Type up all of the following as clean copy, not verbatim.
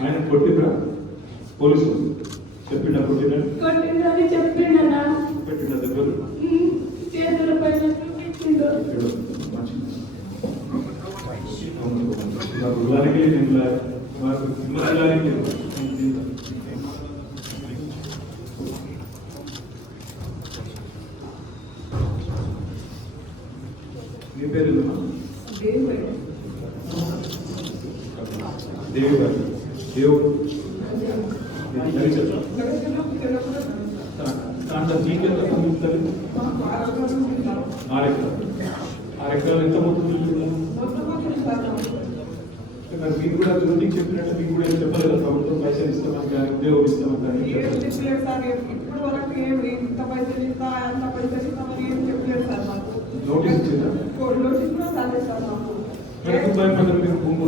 ఆయన కొట్టిందా పోలీసు చెప్పిండా కొట్టిందని చెప్పిండా పెట్టిన దగ్గర చేతుల పైన చూపించిండు. గులానికి నీ పేరు దేవి గారు దేవుడు దాంట్లో జీకెంత పంపిస్తుంది 6 ఎకరాలు ఎంత మొత్తం మీకు కూడా జోటికి చెప్పినట్టు మీకు కూడా ఏం చెప్పలేదు ప్రభుత్వం పైసలు ఇస్తామని కానీ ఉద్యోగం ఇస్తామని కానీ నోటీస్ ఇచ్చిందా భయపడ్డారు మీరు భూమి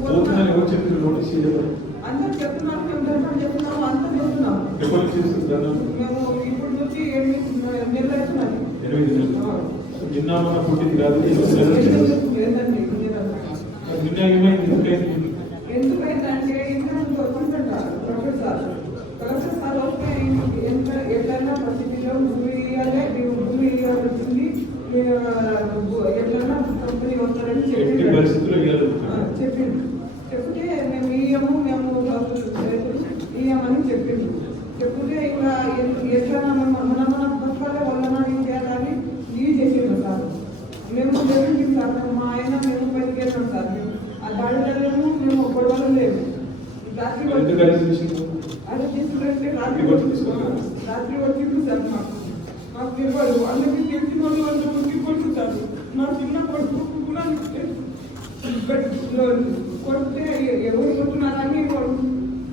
పోతుందని ఎవరు చెప్పారు నోటీస్ చేయలేదు అందరూ చెప్తున్నారు ఎప్పుడు చేస్తున్నారు మేము ఇప్పుడు నుంచి 8 నెలలు అవుతున్నది 8 నెలలు నిన్న మన పుట్టింది కాదు నిన్న ఏమైంది ఎందుకంటే కలెక్టర్ సార్ వస్తే ఎట్లన్నా పరిస్థితిలో భూమి ఇవ్వాలి భూమి ఇవ్వాల్సింది ఎట్లన్నా కంపెనీ వస్తారని చెప్పిండు చెప్తే మేము ఇయ్యమని చెప్పిండు చెప్తే ఇంకా ఎట్లా మన పథకాలే వల్ల చేయాలని లీవ్ చేసిండు సార్ మేము జరిగింది సార్ మా ఆయన మేము బయటికి వెళ్ళాం సార్ ఆ దాడిలో మేము గొడవలు లేవు రాత్రి అదే తీసుకుంటే రాత్రి వచ్చింది సార్ మాకు తెలియదు అందరికీ తెలిసిన వాళ్ళు అందరూ కొడుతుంటారు మా చిన్న కొడుకు కూడా కొడితే ఎవరు కొట్టున్నారని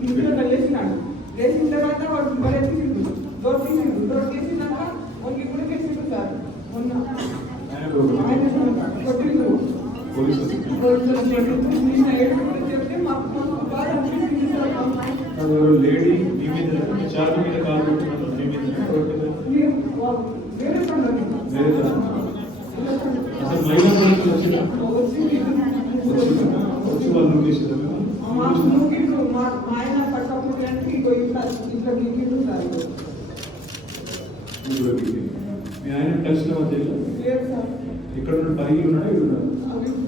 ఇంట్లో లేచినాడు లేచిన తర్వాత వాడు బలెత్తిండు డోర్ తీసినాక వాళ్ళకి కూడా వేసిండు సార్ మొన్న ఆయన కొట్టిండు చెప్తే మాకు బాగా అనిపించింది సార్ లేడీ మీ మీద చార్జ్ మీద కాల్ పెట్టుకున్నారు మీ మీద అసలు మహిళా పోలీసులు వచ్చిన వచ్చి వాళ్ళు నోటీస్ ఆయన పట్టకపోవడానికి ఇట్లా గీకిండు సార్ మీ ఆయన కలిసిన మధ్య లేదు సార్ ఇక్కడ నుండి పైకి ఉన్నాడా ఇక్కడ ఉన్నాడు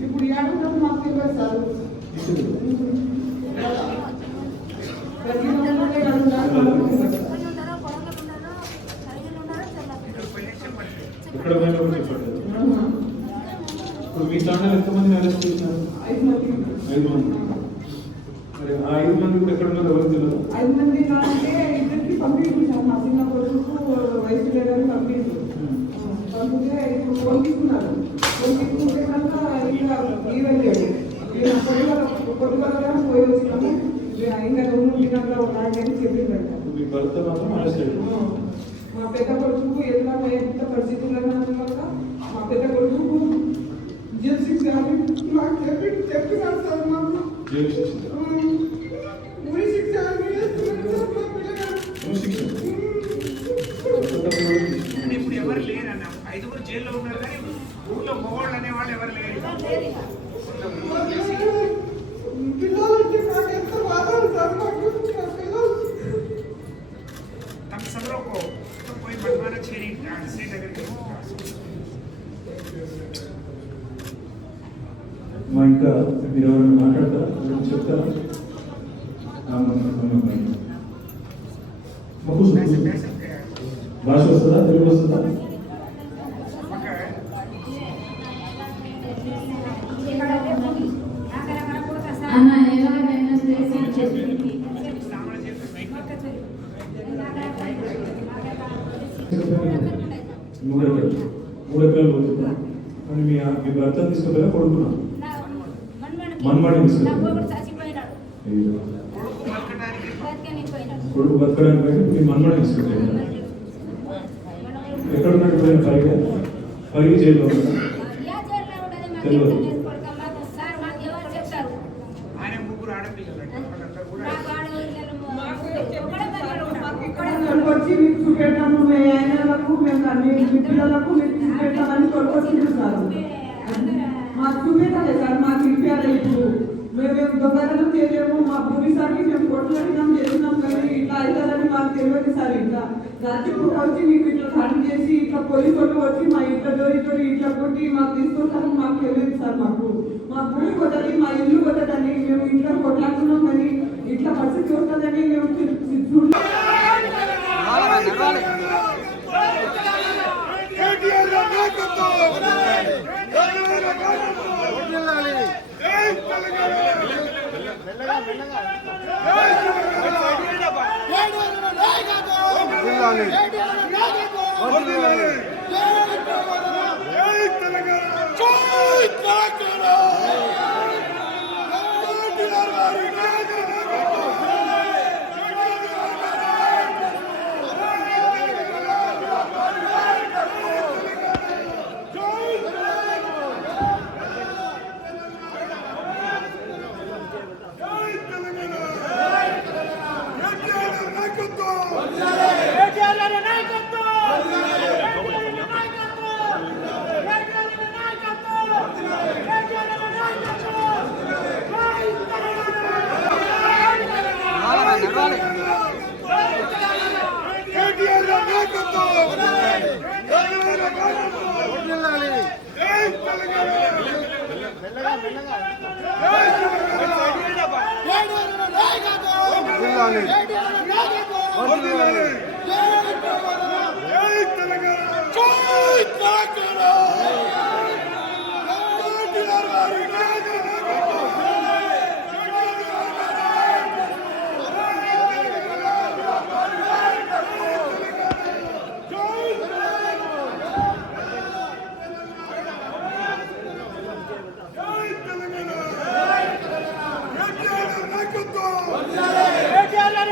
ఇప్పుడు ఏడున్నాడు మాకు తెలియదు సార్ ఎక్కడ పోయినా కూడా చెప్పండి ఇప్పుడు మీ తాండలు ఎంతమంది అరెస్ట్ చేసినారు 5 మంది మరి ఆ 5 మంది కూడా ఎక్కడ ఉన్నారు ఎవరు తెలియదు 5 మంది అంటే ఇద్దరికి పంపించారు సార్ మా చిన్న కొడుకు వయసు లేదని పంపించారు పంపితే ఇప్పుడు ఫోన్ తీసుకున్నారు ఫోన్ తీసుకుంటే కనుక ఇంకా ఈవెళ్ళాడు కొడుకు పోయి వచ్చినాము ఇంకా 2 దినాల్లో ఉన్నాడని చెప్పిందంట మీ భర్త మాత్రం అరెస్ట్ అయ్యాడు మా పెద్ద కొడుకు ఎంత పరిస్థితుల్లో మా పెద్ద కొడుకు జైలు శిక్ష మాకు చెప్పినారు సార్ మాకు జైలు శిక్ష ఉరి శిక్ష ఇప్పుడు ఎవరు లేరన్న 5 జైల్లో ఉన్నారు కానీ ఊళ్ళో మొగోళ్ళు అనేవాళ్ళు ఎవరు లేరు పిల్లలంటే నాకు ఎంత బాధలు సార్ మాకు పిల్లలు తమ సదరు को कोई बनवाना चाहिए సీట్ దగ్గరికి మా ఇంకా మీరు ఎవరైనా మాట్లాడతారా చెప్తారా మాకు భాష వస్తుందా తెలుగు వస్తుందా అన్న ఎలాగైనా చేసి ఇచ్చేది. మూడెకరాలు పోతున్నా అని మీ భర్త తీసుకుంటారా కొడుకున్నా మన్మాడి తీసుకుంటారు కొడుకు బతకడానికి పోయి మీ మన్మాడి తీసుకుంటారు ఎక్కడ ఉన్నట్టు పోయిన పరిగి జైల్లో ఉంటారా తెలియదు ఆయన ముగ్గురు ఆడపిల్లలు వచ్చి మీకు చూపెట్టాము మీ ఆయనలకు మేము అన్ని మీ పిల్లలకు మీకు చూపెట్టామని కొడుకొచ్చింది సార్ మాకు చూపెట్టాలి సార్ మాకు ఇప్పాలి ఇప్పుడు మేము దొంగతనం చేయలేము మా భూమిసారికి మేము కొట్లాడినాం చేసినాం కానీ ఇట్లా అవుతుందని మాకు తెలియదు సార్ ఇట్లా రాత్రి పూట వచ్చి మీకు ఇట్లా ఖాళీ చేసి ఇట్లా పోలీసు వాళ్ళు వచ్చి మా ఇంట్లో డోరి ఇట్లా కొట్టి మాకు తీసుకొస్తారని మాకు తెలియదు సార్ మాకు మా భూమి కొట్టది మా ఇల్లు కొట్టదని మేము ఇంట్లో కొట్లాడుతున్నాం కానీ ఇట్లా పరిస్థితి వస్తుందని మేము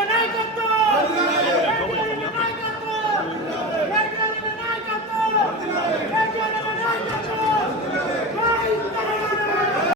నాయకత్వం